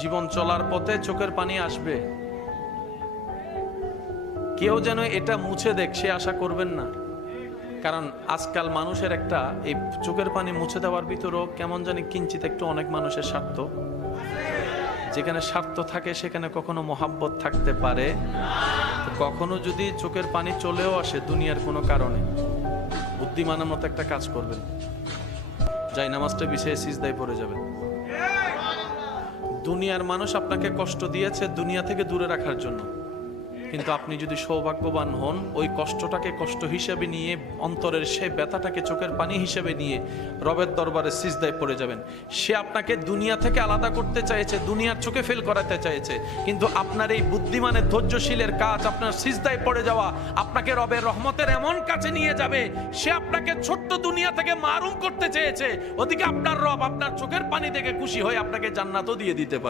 জীবন চলার পথে চোখের পানি আসবে, কেউ যেন এটা মুছে দেখ সে আশা করবেন না। কারণ আজকাল মানুষের একটা এই চোখের পানি মুছে দেওয়ার ভিতরেও কেমন জানি কিঞ্চিত একটু অনেক মানুষের স্বার্থ, যেখানে স্বার্থ থাকে সেখানে কখনো মহাব্বত থাকতে পারে। কখনো যদি চোখের পানি চলেও আসে দুনিয়ার কোনো কারণে, বুদ্ধিমানের মতো একটা কাজ করবেন, যাই নামাজটা বিছিয়ে সিজদায় পড়ে যাবেন। দুনিয়ার মানুষ আপনাকে কষ্ট দিয়েছে দুনিয়া থেকে দূরে রাখার জন্য, কিন্তু আপনি যদি সৌভাগ্যবান হন ওই কষ্টটাকে কষ্ট হিসেবে নিয়ে, অন্তরের সেই ব্যথাটাকে চোখের পানি হিসেবে নিয়ে রবের দরবারে সিজদায় পড়ে যাবেন। সে আপনাকে দুনিয়া থেকে আলাদা করতে চাইছে, দুনিয়ার চোখে ফেল করাতে চাইছে, কিন্তু আপনার এই বুদ্ধিমানের ধৈর্যশীলের কাজ, আপনার সিজদায় পড়ে যাওয়া আপনাকে রবের রহমতের এমন কাছে নিয়ে যাবে। সে আপনাকে ছোট্ট দুনিয়া থেকে মারুম করতে চেয়েছে, ওদিকে আপনার রব আপনার চোখের পানি থেকে খুশি হয়ে আপনাকে জান্নাতও দিয়ে দিতে পারে।